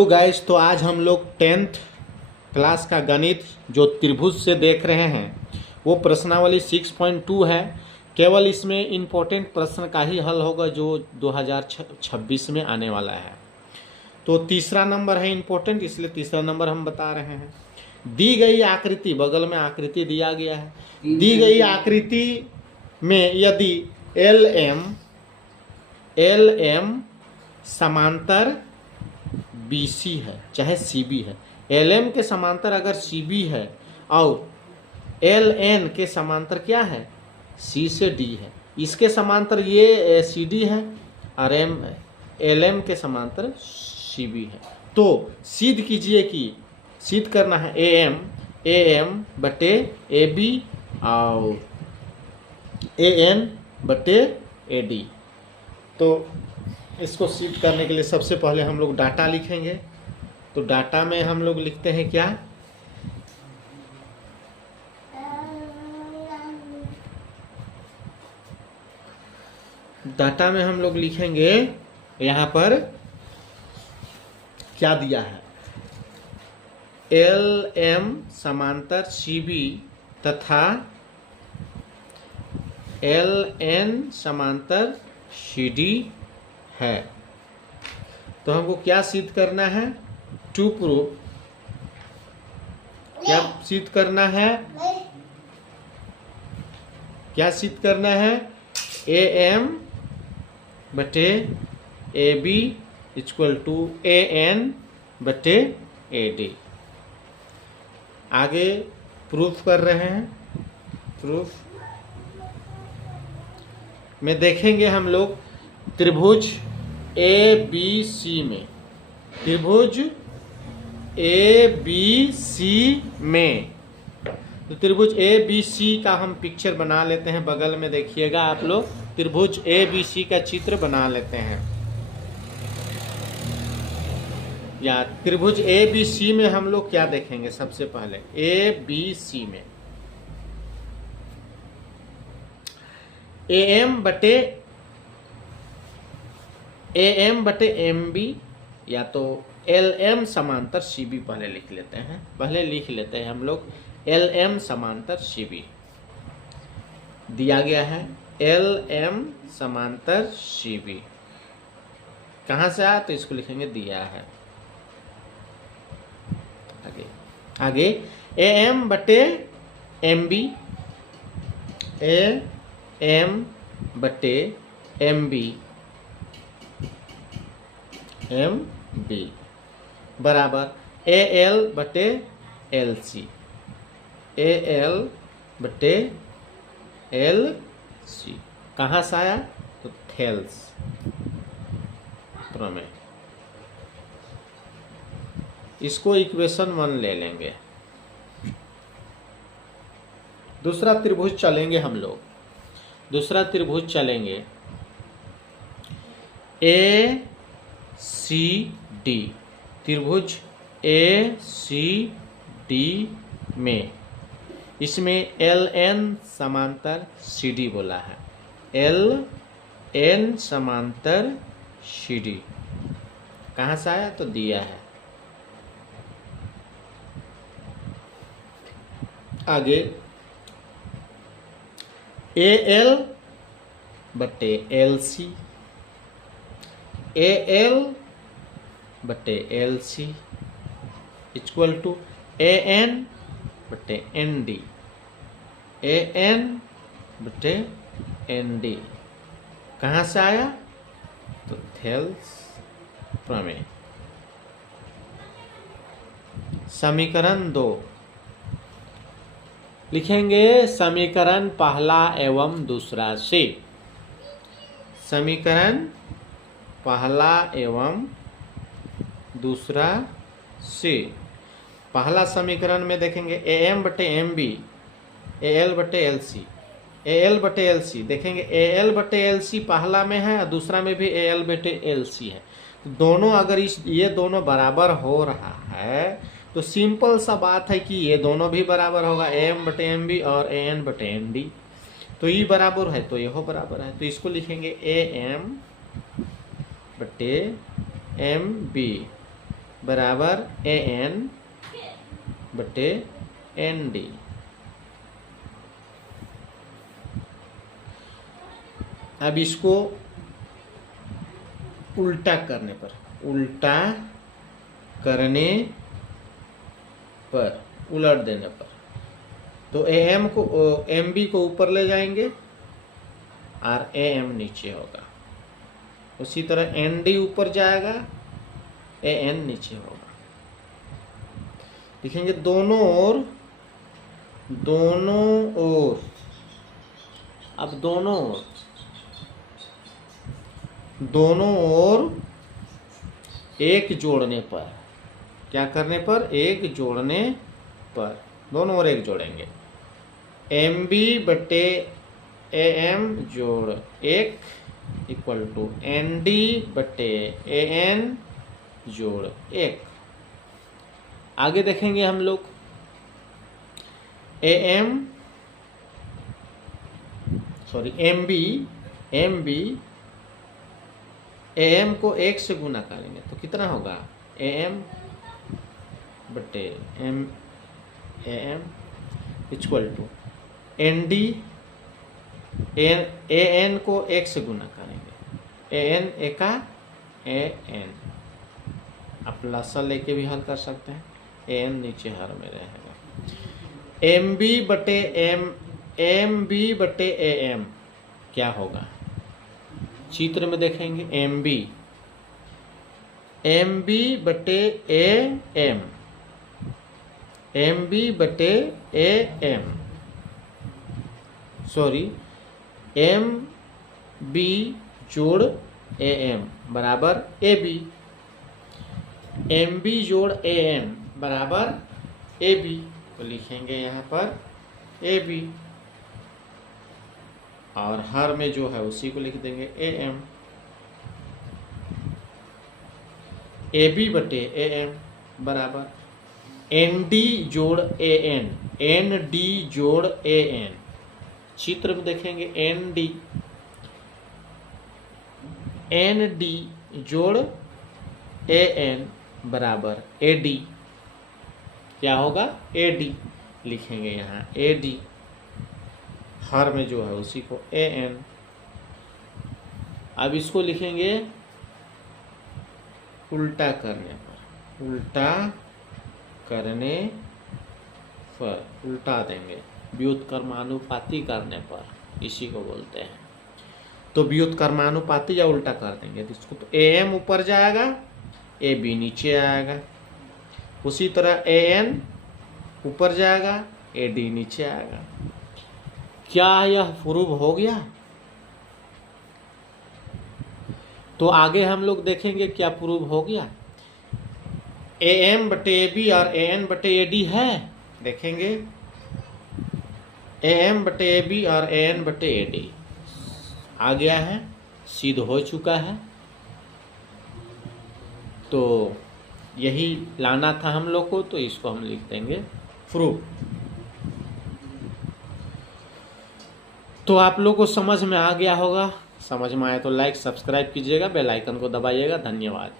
तो गाइस, तो आज हम लोग 10th क्लास का गणित जो त्रिभुज से देख रहे हैं वो प्रश्नावली 6.2 है। केवल इसमें इम्पोर्टेंट प्रश्न का ही हल होगा जो 2026 में आने वाला है। तो तीसरा नंबर है इम्पोर्टेंट, इसलिए तीसरा नंबर हम बता रहे हैं। दी गई आकृति, बगल में आकृति दिया गया है। दी गई आकृति में यदि एल एम समांतर BC है चाहे CB है, LM के समांतर अगर CB है और LN के समांतर क्या है, C से D है, इसके समांतर ये CD है और LM के समांतर CB है, तो सिद्ध कीजिए कि सिद्ध करना है AM बटे AB और AN बटे AD। तो इसको सिद्ध करने के लिए सबसे पहले हम लोग डाटा लिखेंगे। तो डाटा में हम लोग लिखते हैं क्या, डाटा में हम लोग लिखेंगे यहाँ पर क्या दिया है, LM समांतर CB तथा LN समांतर CD है। तो हमको क्या सिद्ध करना है, टू प्रूफ, क्या सिद्ध करना है, क्या सिद्ध करना है, AM बटे AB इक्वल टू AN बटे AD। आगे प्रूफ कर रहे हैं। प्रूफ में देखेंगे हम लोग त्रिभुज ABC में, त्रिभुज ABC में, तो त्रिभुज ABC का हम पिक्चर बना लेते हैं। बगल में देखिएगा आप लोग, त्रिभुज ABC का चित्र बना लेते हैं। या त्रिभुज ABC में हम लोग क्या देखेंगे, सबसे पहले ABC में AM बटे MB या तो LM समांतर CB पहले लिख लेते हैं। पहले लिख लेते हैं हम लोग LM समांतर CB दिया गया है। LM समांतर CB कहाँ से आया, तो इसको लिखेंगे दिया है। आगे AM बटे MB, AM बटे MB MB बराबर AL बटे LC, AL बटे LC कहाँ से आया, तो थेल्स प्रमेय। इसको इक्वेशन 1 ले लेंगे। दूसरा त्रिभुज चलेंगे हम लोग, दूसरा त्रिभुज चलेंगे ACD, त्रिभुज ACD में, इसमें LN समांतर CD बोला है, LN समांतर CD कहाँ से आया, तो दिया है। आगे AL बटे LC, AL बटे LC इक्वल टू AN बटे ND, AN बटे ND कहाँ से आया, तो थेल्स प्रमेय। समीकरण 2 लिखेंगे, समीकरण पहला एवं दूसरा से, समीकरण पहला एवं दूसरा से। पहला समीकरण में देखेंगे AM बटे MB, AL बटे LC, AL बटे LC देखेंगे, AL बटे LC पहला में है और दूसरा में भी AL बटे LC है। तो दोनों अगर ये दोनों बराबर हो रहा है तो सिंपल सा बात है कि ये दोनों भी बराबर होगा, AM बटे MB और AN बटे ND। तो ये बराबर है तो ये हो बराबर है, तो इसको लिखेंगे AM बटे MB बराबर ए एन बटे एन डी। अब इसको उल्टा करने पर, उल्टा करने पर, उलट देने पर, तो ए एम को, एम बी को ऊपर ले जाएंगे और ए एम नीचे होगा। उसी तरह एन डी ऊपर जाएगा, ए एन नीचे होगा। लिखेंगे दोनों ओर, दोनों ओर, अब दोनों ओर, दोनों ओर एक जोड़ने पर, क्या करने पर, एक जोड़ने पर, दोनों ओर एक जोड़ेंगे। एम बी बटे ए एम जोड़ एक इक्वल टू एन डी बटे ए एन जोड़ एक। आगे देखेंगे हम लोग, A M sorry M B A M को एक से गुना करेंगे तो कितना होगा, ए एम बटे M A M equal to N D, A N को एक से गुना करेंगे, ए एन एका ए एन, आप प्लस लेके भी हल कर सकते हैं, ए एन नीचे हर में रहेगा। एम बी बटे एम बी बटे ए एम क्या होगा, चित्र में देखेंगे, एम बी बटे ए एम, एम बी बटे A M sorry M B जोड़ ए एम बराबर ए बी, एम बी जोड़ ए एम बराबर ए बी, तो लिखेंगे यहाँ पर ए बी, और हर में जो है उसी को लिख देंगे ए एम, ए बी बटे ए एम बराबर एन डी जोड़ ए एन, एन डी जोड़ ए एन, चित्र में देखेंगे एन डी जोड़ ए एन बराबर ए डी, क्या होगा, ए डी, लिखेंगे यहाँ ए डी, हर में जो है उसी को ए एन। अब इसको लिखेंगे उल्टा करने पर, उल्टा करने पर, उल्टा देंगे, व्युत्क्रमानुपाती करने पर, इसी को बोलते हैं। तो व्युत्क्रमानुपाती या उल्टा कर देंगे तो इसको, तो ए एम ऊपर जाएगा, ए बी नीचे आएगा, उसी तरह ए एन ऊपर जाएगा, ए डी नीचे आएगा। क्या यह प्रूव हो गया? तो आगे हम लोग देखेंगे क्या प्रूव हो गया। ए एम बटे ए बी और ए एन बटे ए डी है, देखेंगे ए एम बटे ए बी और ए एन बटे ए डी आ गया है, सिद्ध हो चुका है। तो यही लाना था हम लोग को, तो इसको हम लिख देंगे प्रूफ। तो आप लोग को समझ में आ गया होगा, समझ में आए तो लाइक सब्सक्राइब कीजिएगा, बेल आइकन को दबाइएगा। धन्यवाद।